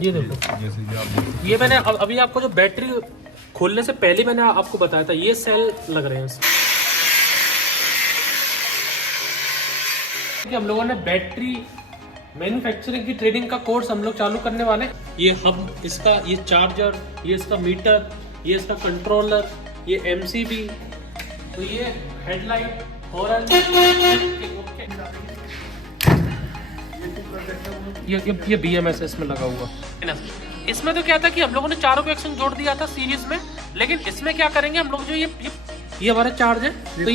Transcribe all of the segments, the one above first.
ये देखो, जैसे कि आप ये मैंने अभी आपको जो बैटरी खोलने से पहले मैंने आपको बताया था, ये सेल लग रहे हैं इसमें। कि हम लोगों ने बैटरी मैन्युफैक्चरिंग की ट्रेनिंग का कोर्स हम लोग चालू करने वाले हैं। ये हब इसका, ये चार्जर, ये इसका मीटर, ये इसका कंट्रोलर, ये एमसीबी, तो ये हेडलाइट, हॉर्न, ये BMS इसमें लगा हुआ है ना। इसमें तो क्या था कि हम लोगों ने चारों को एक्शन जोड़ दिया था सीरीज में, लेकिन इसमें क्या करेंगे हम लोग, जो ये हमारा चार्ज है, तो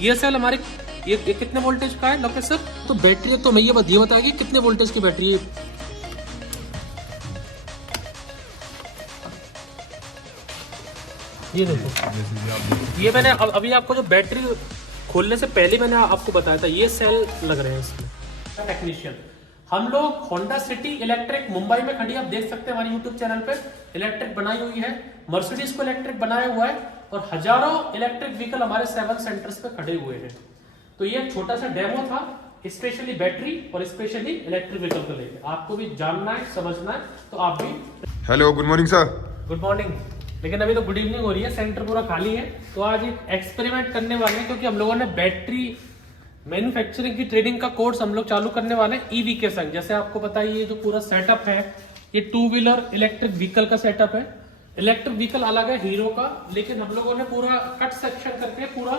ये सेल हमारे ये कितने वोल्टेज का है लोकेश सर? तो बैटरी तो मैं ये बताएगी कितने वोल्टेज की बैटरी है। ये देखो, जैसे कि आप ये मैंने अभी आपको जो बैटरी खोलने से पहले मैंने आपको बताया था, ये सेल लग रहे हैं इसमें। टेक्नीशियन हम लोग होंडा सिटी इलेक्ट्रिक मुंबई में खड़ी, आप देख सकते हैं हमारे यूट्यूब चैनल पे इलेक्ट्रिक बनाई हुई है। मर्सिडीज को इलेक्ट्रिक बनाया हुआ है और हजारों इलेक्ट्रिक व्हीकल हमारे 7 सेंटर्स पे खड़े हुए हैं। तो ये एक छोटा सा डेमो था, स्पेशली बैटरी और स्पेशली इलेक्ट्रिक व्हीकल को लेकर। आपको भी जानना है, समझना है, तो आप भी। Hello, good morning sir. Good morning, लेकिन अभी तो गुड इवनिंग हो रही है, सेंटर पूरा खाली है। तो आज एक एक्सपेरिमेंट करने वाले हैं, क्योंकि हम लोगों ने बैटरी मैन्युफैक्चरिंग की ट्रेनिंग का कोर्स हम लोग चालू करने वाले हैं ईवी के संग। जैसे आपको बताइए, ये जो पूरा सेटअप है, ये 2 व्हीलर इलेक्ट्रिक व्हीकल का सेटअप है। इलेक्ट्रिक व्हीकल अलग है हीरो का, लेकिन हम लोगों ने पूरा कट सेक्शन करके पूरा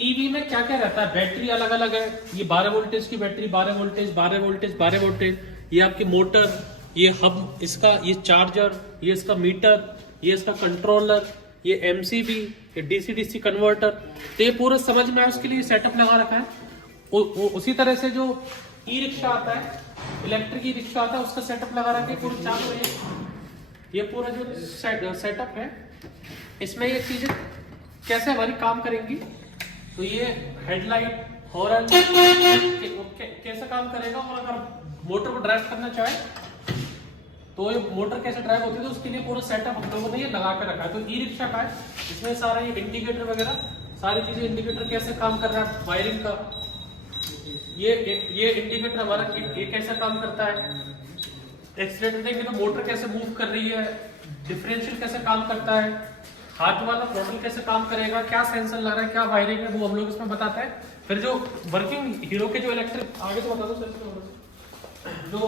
ईवी में क्या क्या रहता है, बैटरी अलग अलग है। ये 12 वोल्टेज की बैटरी, 12 वोल्टेज, 12 वोल्टेज, 12 वोल्टेज, ये आपकी मोटर, ये हब इसका, ये चार्जर, ये इसका मीटर, ये इसका कंट्रोलर, ये एमसीबी, ये डीसी कन्वर्टर। तो ये पूरा समझ में आए उसके लिए सेटअप लगा रखा है। उसी तरह से जो ई रिक्शा आता है, इलेक्ट्रिक ई रिक्शा आता है, उसका सेटअप लगा रखा है पूरी चालू है। ये पूरा जो सेटअप है, इसमें ये चीजें कैसे हमारी काम करेंगी। तो ये हेडलाइट, हॉर्न कैसे काम करेगा, और अगर मोटर को ड्राइव करना चाहे तो ये मोटर कैसे ड्राइव होती है, तो उसके लिए पूरा सेटअप हम लोगों ने ये लगा कर रखा है। तो ई रिक्शा का है, इसमें सारा ये इंडिकेटर वगैरह सारी चीजें, इंडिकेटर कैसे काम कर रहा है, वायरिंग का, ये इंडिकेटर हमारा ये कैसा काम करता है, एक्सीलेटर देंगे तो मोटर कैसे मूव कर रही है, डिफरेंशियल कैसे काम करता है, हाथ वाला थ्रॉटल कैसे काम करेगा, क्या सेंसर लग रहा है, क्या वायरिंग है, वो हम लोग इसमें बताते हैं। फिर जो वर्किंग हीरो के जो इलेक्ट्रिक, आगे तो बता दो सर, जो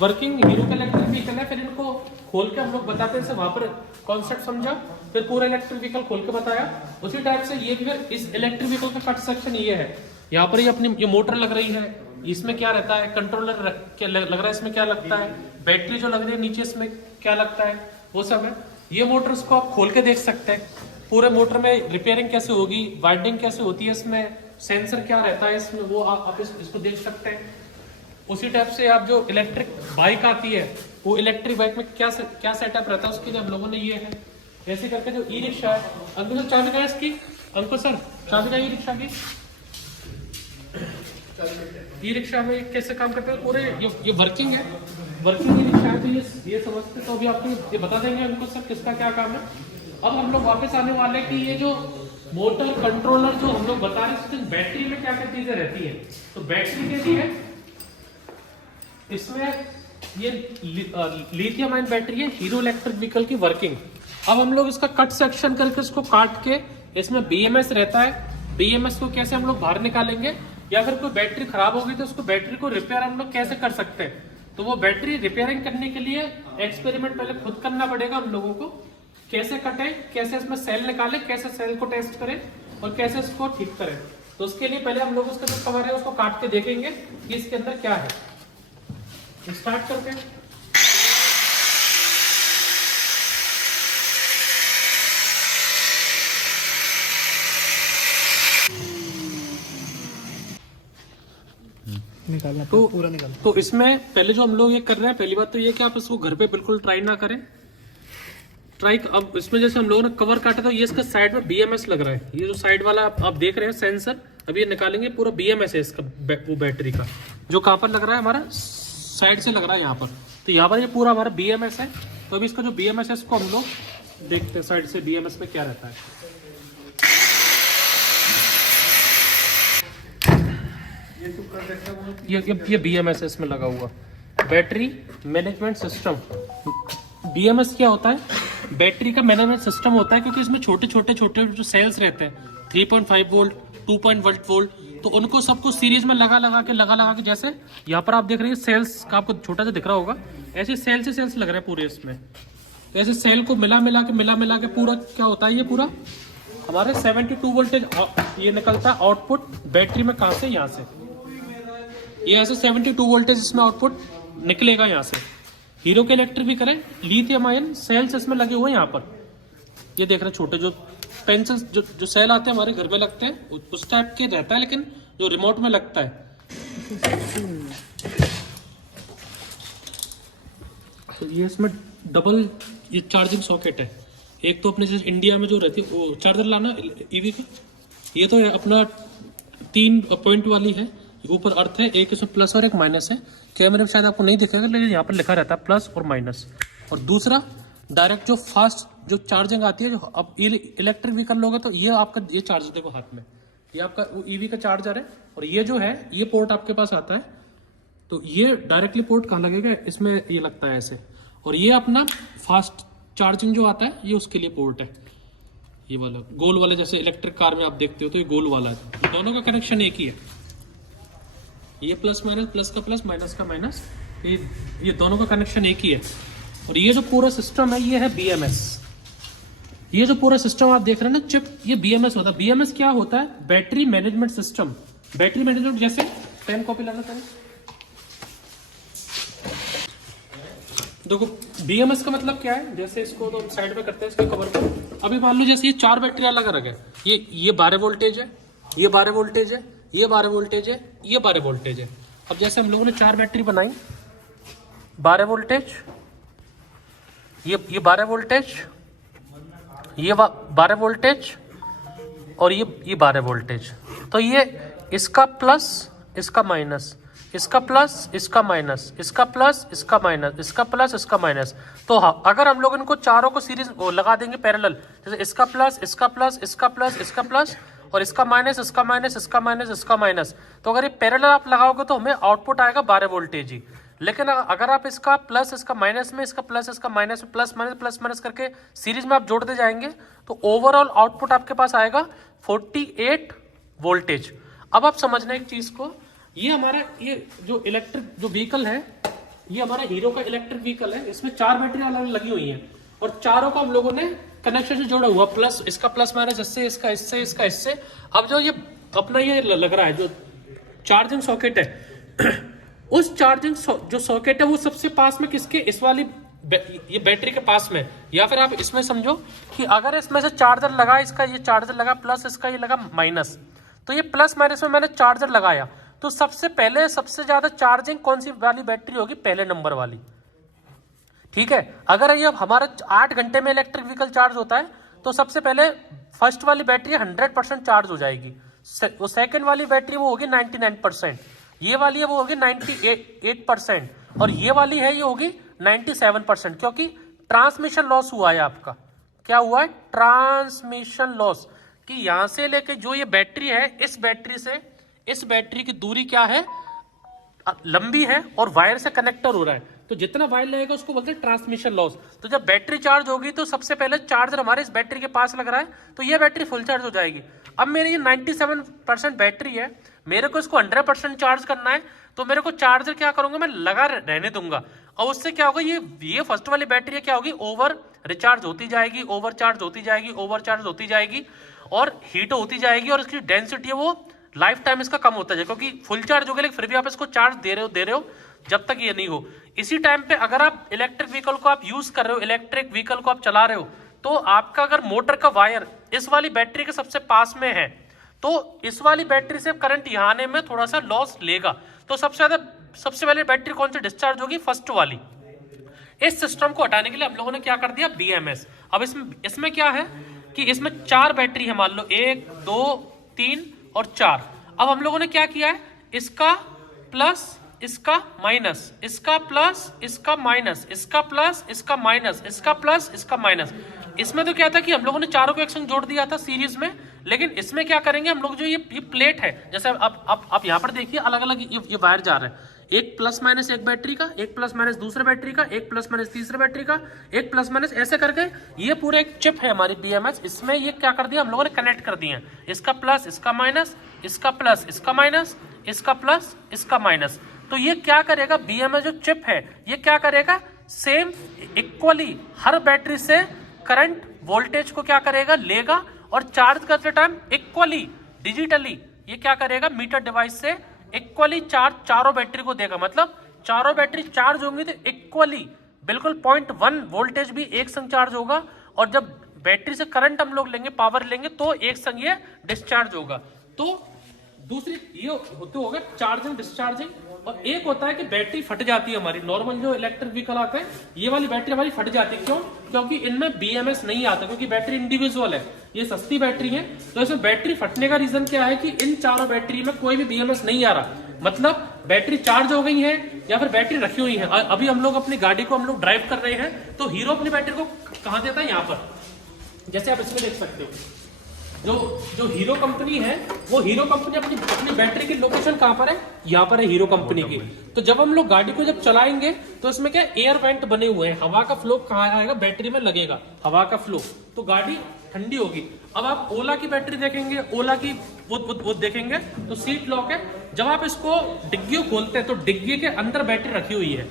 वर्किंग हीरो का इलेक्ट्रिक व्हीकल है, फिर इनको खोल के हम लोग बताते हैं। वहां पर कॉन्सेप्ट समझा, फिर पूरा इलेक्ट्रिक व्हीकल खोल के बताया। उसी टाइप से ये भी, फिर इस इलेक्ट्रिक व्हीकल का कट सेक्शन ये है, यहाँ पर ये अपनी ये मोटर लग रही है, इसमें क्या रहता है, कंट्रोलर क्या लग रहा है, इसमें क्या लगता है, बैटरी जो लग रही है नीचे, इसमें क्या लगता है, वो सब है। ये मोटर्स को आप खोल के देख सकते हैं, पूरे मोटर में रिपेयरिंग कैसे होगी, वाइंडिंग कैसे होती है, इसमें सेंसर क्या रहता है इसमें, वो आप इसको देख सकते हैं। उसी टाइप से आप जो इलेक्ट्रिक बाइक आती है, वो इलेक्ट्रिक बाइक में क्या सेटअप रहता है, उसके लिए हम लोगों ने ये है। ऐसे करके जो ई रिक्शा है, अंकुर सर चाबी का इसकी, अंकुर सर चाबी का ई रिक्शा की, ई रिक्शा में कैसे काम करते हैं, पूरे ये वर्किंग है, वर्किंग ई रिक्शा है। तो ये समझते, तो अभी आपको ये बता देंगे अंकुर सर किसका क्या काम है। अब हम लोग वापस आने वाले हैं कि ये जो मोटर कंट्रोलर जो हम लोग बता रहे हैं, बैटरी में क्या क्या चीजें रहती है। तो बैटरी कैसी है, इसमें ये लिथियम आयन बैटरी है, हीरो इलेक्ट्रिक व्हीकल की वर्किंग। अब हम लोग इसका कट सेक्शन करके इसको काट के, इसमें बीएमएस रहता है, बीएमएस को कैसे हम लोग बाहर निकालेंगे, या फिर कोई बैटरी खराब होगी तो उसको बैटरी को रिपेयर हम लोग कैसे कर सकते हैं। तो वो बैटरी रिपेयरिंग करने के लिए एक्सपेरिमेंट पहले खुद करना पड़ेगा हम लोगों को, कैसे कटे, कैसे इसमें सेल निकाले, कैसे सेल को टेस्ट करें और कैसे इसको ठीक करें। तो उसके लिए पहले हम लोग उसका जो कवर है उसको काट के देखेंगे कि इसके अंदर क्या है। स्टार्ट करते हैं। निकालना तो पूरा निकालना। तो इसमें पहले जो हम लोग ये कर रहे हैं, पहली बात तो ये कि आप इसको घर पे बिल्कुल ट्राई ना करें। ट्राई, अब इसमें जैसे हम लोगों ने कवर काटा, तो ये इसका साइड में बीएमएस लग रहा है, ये जो साइड वाला आप देख रहे हैं सेंसर, अभी ये निकालेंगे, पूरा बीएमएस है इसका, वो बैटरी का जो कहाँ पर लग रहा है, हमारा साइड से लग रहा है यहाँ पर। तो यहाँ पर ये पूरा हमारा बीएमएस है। तो अभी इसका जो बीएमएस है इसको हम लोग देखते हैं साइड से बीएमएस में क्या रहता है। ये बीएमएस है इसमें लगा हुआ। Battery management system. BMS क्या होता है? बैटरी का मैनेजमेंट सिस्टम होता है, क्योंकि इसमें छोटे छोटे जो सेल्स रहते हैं 3.5 वोल्ट 2.1 वोल्ट, तो उनको सबको सीरीज में लगा के जैसे यहाँ पर आप देख रहे हैं सेल्स का, आपको छोटा सा दिख रहा होगा, ऐसे सेल से सेल्स लग रहे हैं पूरे इसमें। तो ऐसे सेल को मिला के पूरा क्या होता है, ये पूरा हमारे 72 वोल्टेज ये निकलता है आउटपुट बैटरी में। कहाँ से? यहाँ से। ये ऐसे 72 वोल्टेज इसमें आउटपुट निकलेगा यहाँ से। हीरो के इलेक्ट्रिक भी करें, लिथियम आयन सेल्स इसमें लगे हुए हैं यहाँ पर। ये देख रहे हैं छोटे जो पेंसिल जो सेल आते हैं हमारे घर में लगते हैं, उस टाइप के रहता है, लेकिन जो रिमोट में लगता है। तो ये इसमें डबल ये चार्जिंग सॉकेट है। एक तो अपने जैसे इंडिया में जो रहती है वो चार्जर लाना ईवी का, ये तो है अपना 3 पॉइंट वाली है, ऊपर अर्थ है, एक इसमें प्लस और एक माइनस है। कैमरे में शायद आपको नहीं दिखेगा, लेकिन यहाँ पर लिखा रहता है प्लस और माइनस। और दूसरा डायरेक्ट जो फास्ट जो चार्जिंग आती है, जो अब इलेक्ट्रिक व्हीकल लोगे तो ये आपका ये चार्जर देखो हाथ में, ये आपका ईवी का चार्जर है। और ये जो है ये पोर्ट आपके पास आता है, तो ये डायरेक्टली पोर्ट कहाँ लगेगा? इसमें ये लगता है ऐसे। और ये अपना फास्ट चार्जिंग जो आता है ये उसके लिए पोर्ट है, ये वाला गोल वाला, जैसे इलेक्ट्रिक कार में आप देखते हो तो ये गोल वाला है। तो दोनों का कनेक्शन एक ही है, ये प्लस माइनस, प्लस का प्लस माइनस का माइनस, ये दोनों का कनेक्शन एक ही है। और ये जो पूरा सिस्टम है ये है BMS। ये जो पूरा सिस्टम आप देख रहे हैं ना चिप, ये BMS होता है। BMS क्या होता है? Battery management system. Battery management जैसे पेन कॉपी लाना चाहिए, देखो BMS का मतलब क्या है, जैसे इसको तो हम साइड में करते हैं इसके कवर को। अभी मान लो जैसे ये 4 बैटरी अलग अलग है, ये 12 वोल्टेज है, ये 12 वोल्टेज है, ये 12 वोल्टेज है, ये 12 वोल्टेज है। अब जैसे हम लोगों ने 4 बैटरी बनाई, 12 वोल्टेज, ये 12 वोल्टेज, ये 12 वोल्टेज, और ये 12 वोल्टेज। तो ये इसका प्लस, इसका माइनस, इसका प्लस, इसका माइनस, इसका प्लस, इसका माइनस, इसका प्लस, इसका माइनस। तो हाँ, अगर हम लोग इनको चारों को सीरीज लगा देंगे पैरेलल, जैसे इसका प्लस, इसका प्लस, इसका प्लस, इसका प्लस, और इसका माइनस, इसका माइनस, इसका माइनस, इसका माइनस, तो अगर ये पैरेलल आप लगाओगे तो हमें आउटपुट आएगा 12 वोल्टेज ही। लेकिन अगर आप इसका प्लस, इसका माइनस में, इसका प्लस, इसका माइनस में, प्लस माइनस करके सीरीज में आप जोड़ते जाएंगे, तो ओवरऑल आउटपुट आपके पास आएगा 48 वोल्टेज। अब आप समझना एक चीज को, ये हमारा ये जो इलेक्ट्रिक जो व्हीकल है, ये हमारा हीरो का इलेक्ट्रिक व्हीकल है। इसमें 4 बैटरी अलग लगी हुई हैं, और चारों को हम लोगों ने कनेक्शन से जोड़ा हुआ, प्लस इसका प्लस माइनस इससे, इसका इससे, इसका इससे। अब जो ये अपना ये लग रहा है जो चार्जिंग सॉकेट है, उस चार्जिंग जो सॉकेट है वो सबसे पास में किसके? इस वाली ये बैटरी के पास में। या फिर आप इसमें समझो कि अगर इसमें से चार्जर लगा, इसका ये चार्जर लगा प्लस, इसका ये लगा माइनस, तो ये प्लस माइनस में मैंने चार्जर लगाया, तो सबसे पहले सबसे ज्यादा चार्जिंग कौन सी वाली बैटरी होगी? पहले नंबर वाली। ठीक है, अगर ये हमारा 8 घंटे में इलेक्ट्रिक व्हीकल चार्ज होता है, तो सबसे पहले फर्स्ट वाली बैटरी 100% चार्ज हो जाएगी। वो सेकंड वाली बैटरी वो होगी 99%, ये वाली है वो होगी 98%, और ये वाली है ये होगी 97%, क्योंकि ट्रांसमिशन लॉस हुआ है आपका। क्या हुआ है? ट्रांसमिशन लॉस, कि यहां से लेके जो ये बैटरी है, इस बैटरी से इस बैटरी की दूरी क्या है? लंबी है, और वायर से कनेक्टर हो रहा है, तो जितना वायर लगेगा उसको बोलते हैं ट्रांसमिशन लॉस। तो जब बैटरी चार्ज होगी तो सबसे पहले चार्जर हमारे इस बैटरी के पास लग रहा है, तो ये बैटरी फुल चार्ज हो जाएगी। अब मेरी ये 97% बैटरी है, मेरे को इसको 100% चार्ज करना है, तो मेरे को चार्जर क्या करूंगा? मैं लगा रहने दूंगा, और उससे क्या होगा? ये फर्स्ट वाली बैटरी क्या होगी? ओवर रिचार्ज होती जाएगी, ओवर चार्ज होती जाएगी, ओवर चार्ज होती जाएगी, और हीट होती जाएगी, और इसकी डेंसिटी है वो लाइफ टाइम इसका कम होता जाएगा, क्योंकि फुल चार्ज हो गया, लेकिन फिर भी आप इसको चार्ज दे रहे हो जब तक ये नहीं हो। इसी टाइम पे अगर आप इलेक्ट्रिक व्हीकल को आप यूज कर रहे हो, इलेक्ट्रिक व्हीकल को आप चला रहे हो, तो आपका अगर मोटर का वायर इस वाली बैटरी के सबसे पास में है, तो इस वाली बैटरी से करंट यहाँ आने में थोड़ा सा लॉस लेगा। तो सबसे पहले बैटरी कौन सी डिस्चार्ज होगी? फर्स्ट वाली। इस सिस्टम को हटाने के लिए हम लोगों ने क्या कर दिया? BMS। अब इसमें क्या है कि इसमें 4 बैटरी है, मान लो 1, 2, 3 और 4। अब हम लोगों ने क्या किया है? इसका प्लस, इसका माइनस, इसका प्लस, इसका माइनस, इसका प्लस, इसका माइनस, इसका प्लस, इसका माइनस। इसमें तो क्या था कि हम लोगों ने चारों को एक संग जोड़ दिया था सीरीज में, लेकिन इसमें क्या करेंगे हम लोग? जो ये प्लेट है, जैसे अब आप यहाँ पर देखिए अलग अलग ये वायर जा रहे हैं, एक प्लस माइनस एक बैटरी का, एक प्लस माइनस दूसरे बैटरी का, एक प्लस माइनस तीसरे बैटरी का, एक प्लस माइनस ऐसे करके ये पूरे एक चिप है हमारी BMS। इसमें ये क्या कर दिया हम लोगों ने, कनेक्ट कर दिए हैं, इसका प्लस इसका माइनस, इसका प्लस इसका माइनस, इसका प्लस इसका माइनस। तो ये क्या करेगा, BMS जो चिप है ये क्या करेगा, सेम इक्वली हर बैटरी से करंट वोल्टेज को क्या करेगा, लेगा और चार्ज करते टाइम इक्वली डिजिटली ये क्या करेगा, मीटर डिवाइस से इक्वली चार्ज चारों बैटरी को देगा। मतलब चारों बैटरी चार्ज होंगी तो इक्वली बिल्कुल 0.1 वोल्टेज भी एक संग चार्ज होगा, और जब बैटरी से करंट हम लोग लेंगे, पावर लेंगे, तो एक संग ये डिस्चार्ज होगा। तो दूसरी ये होते हो गए चार्जिंग डिस्चार्जिंग, और एक होता है कि बैटरी फट जाती है हमारी। नॉर्मल जो इलेक्ट्रिक व्हीकल आते हैं ये वाली बैटरी हमारी फट जाती है, क्यों, क्योंकि इनमें BMS नहीं आता, क्योंकि बैटरी इंडिविजुअल है, ये सस्ती बैटरी है। तो इसमें बैटरी फटने का रीजन क्या है कि इन चारों बैटरी में कोई भी BMS नहीं आ रहा, मतलब बैटरी चार्ज हो गई है या फिर बैटरी रखी हुई है। अभी हम लोग अपनी गाड़ी को हम लोग ड्राइव कर रहे हैं तो हीरो अपनी बैटरी को कहाँ देता है, यहाँ पर, जैसे आप इसमें देख सकते हो। जो हीरो कंपनी है वो हीरो कंपनी अपनी बैटरी की लोकेशन कहां पर है, यहाँ पर है हीरो कंपनी की। तो जब हम लोग गाड़ी को जब चलाएंगे तो इसमें क्या एयर वेंट बने हुए हैं, हवा का फ्लो कहाँ आएगा, बैटरी में लगेगा हवा का फ्लो, तो गाड़ी ठंडी होगी। अब आप ओला की बैटरी देखेंगे, ओला की वो देखेंगे तो सीट लॉक है। जब आप इसको डिग्गी खोलते हैं तो डिग्गी के अंदर बैटरी रखी हुई है।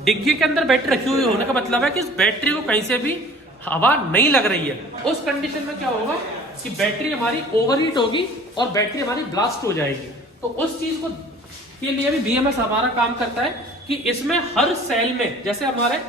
डिग्गी के अंदर बैटरी रखी हुई होने का मतलब है कि इस बैटरी को कहीं से भी हवा नहीं लग रही है। उस कंडीशन में क्या होगा कि बैटरी हमारी ओवरहीट होगी और बैटरी हमारी ब्लास्ट हो जाएगी। तो उस चीज को के लिए भी BMS हमारा काम करता है कि इसमें हर सेल में, जैसे हमारे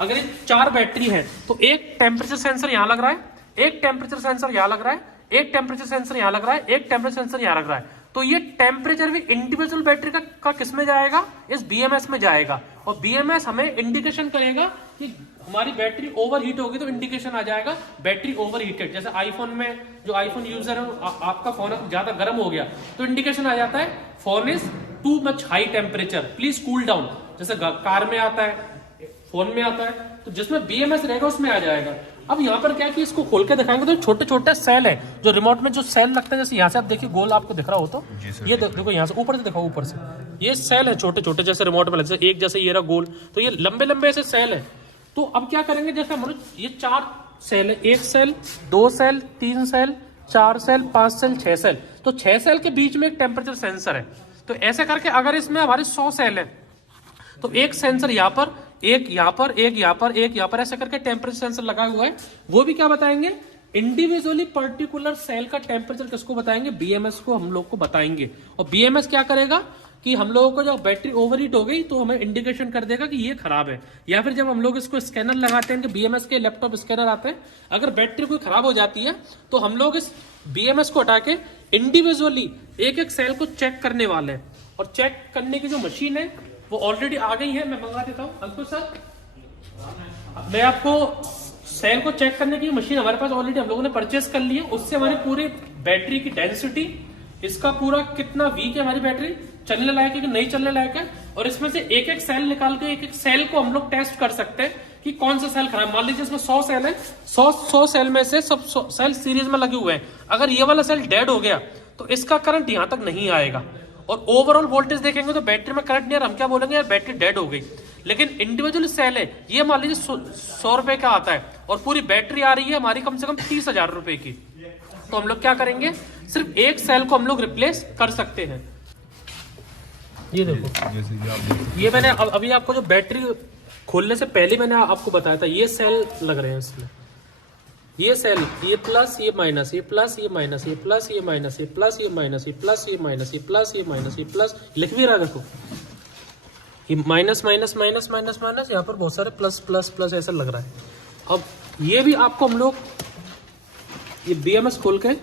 अगर 4 बैटरी है तो एक टेम्परेचर सेंसर यहाँ लग रहा है, एक टेम्परेचर सेंसर यहाँ लग रहा है, एक टेम्परेचर सेंसर यहाँ लग रहा है, एक टेम्परेचर सेंसर यहाँ लग रहा है। तो ये टेम्परेचर भी इंडिविजुअल बैटरी का किस में जाएगा, इस BMS में जाएगा, और BMS हमें इंडिकेशन करेगा कि हमारी बैटरी ओवरहीट होगी तो इंडिकेशन आ जाएगा बैटरी ओवरहीटेड। जैसे आईफोन में जो आईफोन यूजर है आपका फोन ज्यादा गर्म हो गया तो इंडिकेशन आ जाता है phone is too much high temperature, please cool down. जैसे कार में आता है, फोन में आता है, तो जिसमें BMS रहेगा उसमें आ जाएगा। अब यहाँ पर क्या है कि इसको खोल के दिखाएंगे तो छोटे छोटे सेल है, जो रिमोट में जो सेल लगता है, जैसे यहाँ से आप देखिए गोल आपको दिख रहा हो तो ये देखो यहाँ से ऊपर से दिखाओ, ऊपर से ये सेल है छोटे छोटे, जैसे रिमोट में लगते हैं, एक जैसे ये रहा गोल, तो ये लंबे लंबे ऐसे सेल है। तो अब क्या करेंगे, जैसे हम ये 4 सेल है, 1 cell 2 cell 3 cell 4 cell 5 cell 6 cell, तो 6 सेल के बीच में एक टेम्परेचर सेंसर है। तो ऐसे करके अगर इसमें हमारे 100 सेल है तो एक सेंसर यहाँ पर, एक यहाँ पर, एक यहाँ पर, एक यहाँ पर, ऐसे करके टेम्परेचर सेंसर लगा हुआ है। वो भी क्या बताएंगे, इंडिविजुअली पर्टिकुलर सेल का टेम्परेचर किसको बताएंगे, BMS को हम लोग को बताएंगे। और BMS क्या करेगा कि हम लोगों को जब बैटरी ओवरहीट हो गई तो हमें इंडिकेशन कर देगा कि ये खराब है। या फिर जब हम लोग इसको स्कैनर लगाते हैं कि BMS के लैपटॉप स्कैनर आते हैं, अगर बैटरी कोई खराब हो जाती है तो हम लोग इस BMS को हटा के इंडिविजुअली एक एक सेल को चेक करने वाले हैं। और चेक करने की जो मशीन है वो ऑलरेडी आ गई है, मैं मंगा देता हूँ अंकुश सर। मैं आपको सेल को चेक करने की मशीन हमारे पास ऑलरेडी हम लोगों ने परचेस कर ली है। उससे हमारी पूरी बैटरी की डेंसिटी, इसका पूरा कितना वीक है हमारी बैटरी, चलने लायक है कि नहीं चलने लायक है, और इसमें से एक एक सेल निकाल के एक एक सेल को हम लोग टेस्ट कर सकते हैं कि कौन सा सेल खराब। मान लीजिए इसमें 100 सेल है, 100 सेल में से सब सेल सीरीज में लगे हुए हैं। अगर ये वाला सेल डेड हो गया तो इसका करंट यहाँ तक नहीं आएगा, और ओवरऑल वोल्टेज देखेंगे तो बैटरी में करंट नहीं आ रहा, हम क्या बोलेंगे यार बैटरी डेड हो गई। लेकिन इंडिविजुअल सेल है, ये मान लीजिए 100 रुपए का आता है और पूरी बैटरी आ रही है हमारी कम से कम 30,000 रुपए की, तो हम लोग क्या करेंगे, सिर्फ एक सेल को हम लोग रिप्लेस कर सकते हैं। ये देखो, जैसे कि आप देख ये मैंने अभी आपको जो बैटरी खोलने से पहले मैंने आपको बताया था, ये सेल लग रहे हैं इसमें, ये सेल, ये प्लस ये माइनस, ये प्लस ये माइनस, ये प्लस ये माइनस, ये प्लस ये माइनस, ये प्लस ये माइनस, ये प्लस ये माइनस, ये प्लस, लिख भी रहा देखो, ये minus minus minus minus minus, यहाँ पर बहुत सारे प्लस प्लस प्लस ऐसा लग रहा है। अब ये भी आपको हम लोग ये BMS खोल के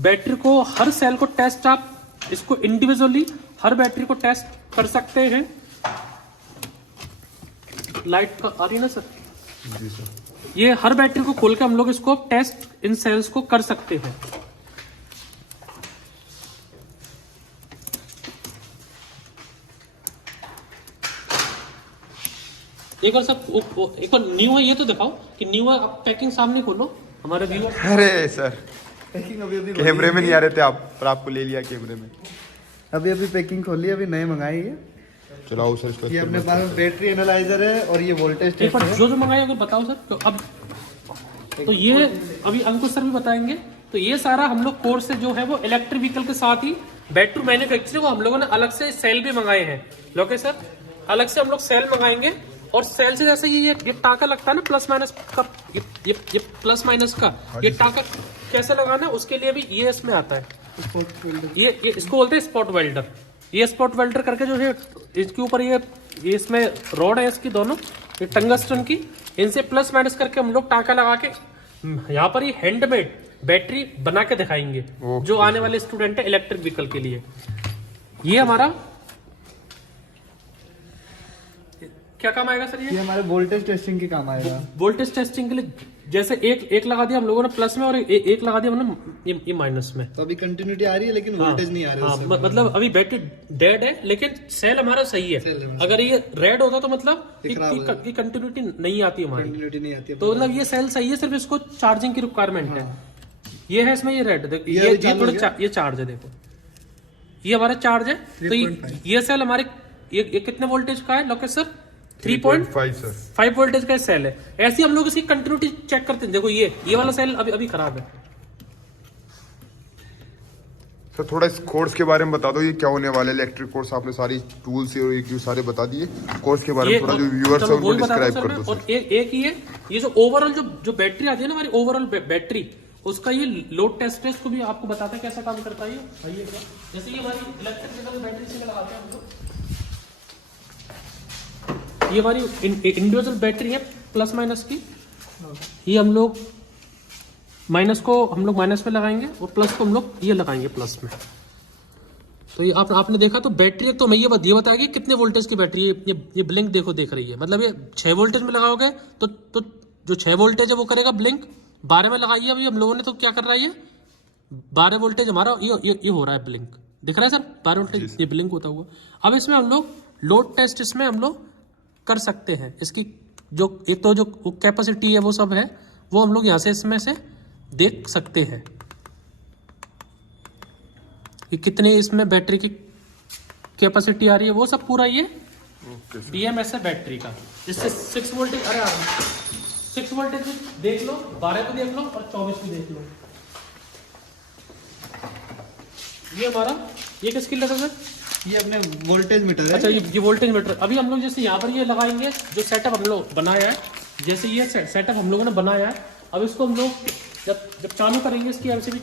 बैटरी को, हर सेल को टेस्ट, आप इसको इंडिविजुअली हर बैटरी को टेस्ट कर सकते हैं। लाइट आ रही है ना सर? जी सर। ये हर बैटरी को खोल के हम लोग इसको टेस्ट इन सेल्स को कर सकते हैं। एक बार सब एक बार न्यू है ये तो दिखाओ कि न्यू है। आप पैकिंग सामने खोलो हमारे व्यूअर। अरे सर, पैकिंग अभी कैमरे में नहीं आ रहे थे आप, पर आपको ले लिया कैमरे में। अभी पैकिंग खोली, अभी नए मंगाई है। चलाओ सर इसको। ये अपने पास में बैटरी एनालाइजर है और ये वोल्टेज एक बार टेस्ट है। जो मंगाए अगर बताओ सर। तो अब तो ये अभी अंकुश सर भी बताएंगे। तो ये सारा हम लोग कोर्स से जो है वो इलेक्ट्रिक व्हीकल के साथ ही बैटरी मैन्युफैक्चरिंग को हम लोगों ने अलग से सेल भी मंगाए हैं। लोके सर अलग से हम लोग सेल मंगाएंगे और सेल से जैसे ये टाका लगता है ना प्लस माइनस का, ये प्लस माइनस का ये टाका कैसे लगाना है उसके लिए भी ये इसमें आता है। ये इसको बोलते हैं स्पॉट वेल्डर। ये स्पॉट वेल्डर करके जो है इसके ऊपर ये इसमें रॉड है इसकी दोनों ये टंगस्टन की, इनसे प्लस माइनस करके हम लोग टाका लगा के यहाँ पर ये हैंडमेड बैटरी बना के दिखाएंगे जो आने वाले स्टूडेंट है इलेक्ट्रिक व्हीकल के लिए। ये हमारा क्या काम आएगा सर? ये हमारे वोल्टेज टेस्टिंग के काम आएगा। वोल्टेज टेस्टिंग के लिए जैसे एक लगा दिया हम लोगों ने प्लस में और एक लगा दिया हमने ये माइनस में। तो अभी कंटिन्यूटी आ रही है लेकिन वोल्टेज नहीं आ रही है। मतलब अभी बैटरी डेड है लेकिन सेल हमारा सही है। अगर ये रेड होता तो मतलब कि कंटिन्यूटी नहीं आती हमारी। कंटिन्यूटी नहीं आती तो मतलब ये सेल सही है, सिर्फ इसको चार्जिंग की रिक्वायरमेंट है। ये है इसमें ये रेड देखो ये थोड़ा ये चार्ज है। देखो ये हमारा चार्ज है। तो ये सेल हमारे ये कितने वोल्टेज का है लोकेश सर? 3.5 वोल्टेज का सेल है। ऐसे हम लोग इसकी कंटिन्यूटी चेक करते हैं। देखो ये वाला सेल अभी खराब है। सर थोड़ा इस कोर्स के बारे में बता दो, ये क्या होने वाला है इलेक्ट्रिक कोर्स? आपने सारी टूल्स और एक सारे बता दिए, कोर्स के बारे में थोड़ा जो व्यूअर्स है उनको डिस्क्राइब कर दो। और एक ये जो ओवरऑल जो बैटरी आती है ना हमारी ओवरऑल बैटरी, उसका ये लोड टेस्ट है। इसको भी आपको बताते हैं कैसा काम करता है ये। जैसे ये हमारी इलेक्ट्रिक बैटरी से लगाते हैं हम लोग, ये हमारी इंडिविजुअल बैटरी है प्लस माइनस की। ये हम लोग माइनस को हम लोग माइनस में लगाएंगे और प्लस को हम लोग ये लगाएंगे प्लस में। तो ये आपने देखा तो बैटरी तो मैं ये बताएगी कितने वोल्टेज की बैटरी है। ये ब्लिंक देखो देख रही है, मतलब ये 6 वोल्टेज में लगाओगे तो जो 6 वोल्टेज है वो करेगा ब्लिंक। 12 में लगाइए अभी हम लोगों ने तो क्या कर रहा है ये 12 वोल्टेज हमारा ये हो रहा है ब्लिंक, दिख रहा है सर 12 वोल्टेज ये ब्लिंक होता हुआ। अब इसमें हम लोग लोड टेस्ट इसमें हम लोग कर सकते हैं। इसकी जो एक तो जो कैपेसिटी है वो सब है वो हम लोग यहाँ से इसमें से देख सकते हैं कि कितनी इसमें बैटरी की कैपेसिटी आ रही है। वो सब पूरा ये BMS है बैटरी का। इससे 6 वोल्टेज 6 वोल्टेज देख लो, 12 भी देख लो और 24 भी देख लो। ये हमारा ये किसकी लगा सर? ये अपने वोल्टेज मीटर है। अच्छा ये वोल्टेज मीटर। अभी हम लोग जैसे यहाँ पर ये लगाएंगे जो सेटअप हम लोग बनाया है, जैसे ये सेटअप हम लोगों ने बनाया है। अब इसको हम लोग जब चालू करेंगे इसकी एमसीबी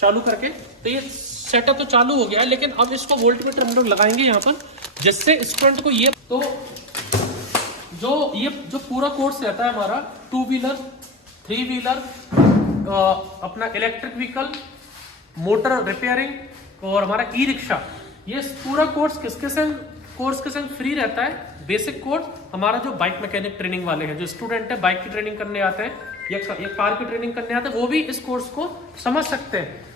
चालू करके, तो ये सेटअप तो चालू हो गया है लेकिन अब इसको वोल्ट मीटर हम लोग लगाएंगे यहाँ पर, जिससे स्टूडेंट को ये तो जो पूरा कोर्स रहता है हमारा 2 व्हीलर 3 व्हीलर अपना इलेक्ट्रिक व्हीकल मोटर रिपेयरिंग और हमारा ई रिक्शा, ये पूरा कोर्स किसके संग फ्री रहता है। बेसिक कोर्स हमारा जो बाइक मैकेनिक ट्रेनिंग वाले हैं, जो स्टूडेंट है बाइक की ट्रेनिंग करने आते हैं या कार की ट्रेनिंग करने आते हैं, वो भी इस कोर्स को समझ सकते हैं।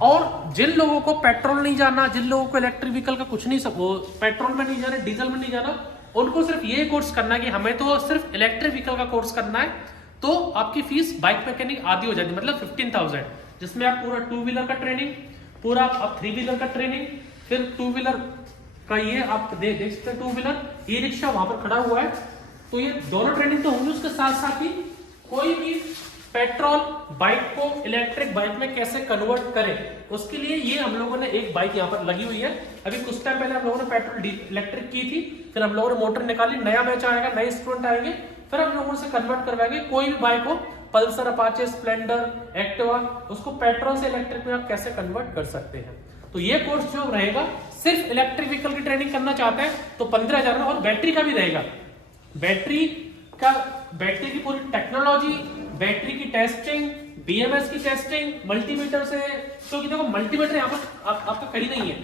और जिन लोगों को पेट्रोल नहीं जाना, जिन लोगों को इलेक्ट्रिक व्हीकल का कुछ नहीं सब पेट्रोल में नहीं जाना डीजल में नहीं जाना, उनको सिर्फ ये कोर्स करना है कि हमें तो सिर्फ इलेक्ट्रिक व्हीकल का कोर्स करना है। तो आपकी फीस बाइक मैकेनिक आधी हो जाती है, मतलब 15,000, जिसमें आप पूरा 2 व्हीलर का ट्रेनिंग, पूरा आप 3 व्हीलर का ट्रेनिंग, फिर 2 व्हीलर का ये आप देख सकते हैं 2 व्हीलर ई रिक्शा वहां पर खड़ा हुआ है। तो ये दोनों ट्रेनिंग तो होंगे, उसके साथ साथ ही कोई भी पेट्रोल बाइक को इलेक्ट्रिक बाइक में कैसे कन्वर्ट करें, उसके लिए ये हम लोगों ने एक बाइक यहाँ पर लगी हुई है। अभी कुछ टाइम पहले हम लोगों ने पेट्रोल इलेक्ट्रिक की थी, फिर हम लोगों ने मोटर निकाली, नया बैच आएगा, नए स्टूडेंट आएंगे, फिर हम लोगों से कन्वर्ट करवाएंगे। कोई भी बाइक हो, पल्सर, अपाचे, स्प्लेंडर, एक्टिवा, उसको पेट्रोल से इलेक्ट्रिक में आप कैसे कन्वर्ट कर सकते हैं। तो ये कोर्स जो रहेगा, सिर्फ इलेक्ट्रिक व्हीकल की ट्रेनिंग करना चाहते हैं तो 15,000 में, और बैटरी का भी रहेगा। बैटरी की पूरी टेक्नोलॉजी, बैटरी की टेस्टिंग, BMS की टेस्टिंग, मल्टीमीटर से, क्योंकि देखो मल्टीमीटर यहाँ पर आपका कहीं नहीं है।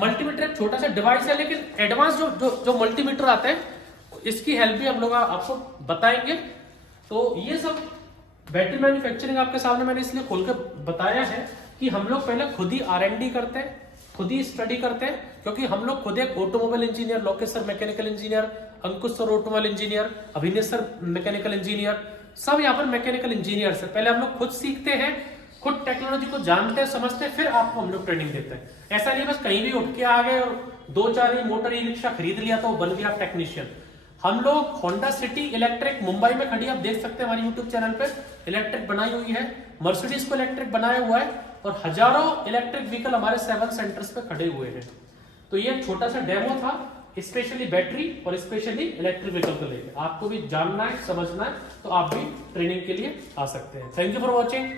मल्टीमीटर एक छोटा सा डिवाइस है, लेकिन एडवांस जो मल्टीमीटर आते हैं इसकी हेल्प भी हम लोग आपको बताएंगे। तो ये सब बैटरी मैन्युफैक्चरिंग आपके सामने मैंने इसलिए खोल कर बताया है कि हम लोग पहले खुद ही R&D करते हैं, खुद ही स्टडी करते हैं, क्योंकि हम लोग खुद एक automobile engineer, Lokesh sir mechanical engineer, Ankush sir automobile engineer, Abhinesh sir mechanical engineer, सब यहाँ पर मैकेनिकल इंजीनियर है। पहले हम लोग खुद सीखते हैं, खुद टेक्नोलॉजी को जानते हैं, समझते हैं, फिर आपको हम लोग ट्रेनिंग देते हैं। ऐसा नहीं बस कहीं भी उठ के आ गए और 2-4 मोटर ई रिक्शा खरीद लिया तो बन गया टेक्नीशियन। हम लोग होंडा सिटी इलेक्ट्रिक मुंबई में खड़ी, आप देख सकते हैं हमारे यूट्यूब चैनल पे इलेक्ट्रिक बनाई हुई है, मर्सिडीज को इलेक्ट्रिक बनाया हुआ है और हजारों इलेक्ट्रिक व्हीकल हमारे 7 सेंटर्स पे खड़े हुए हैं। तो ये एक छोटा सा डेमो था, स्पेशली बैटरी और स्पेशली इलेक्ट्रिक व्हीकल को लेकर। आपको भी जानना है, समझना है तो आप भी ट्रेनिंग के लिए आ सकते हैं। Thank you for watching.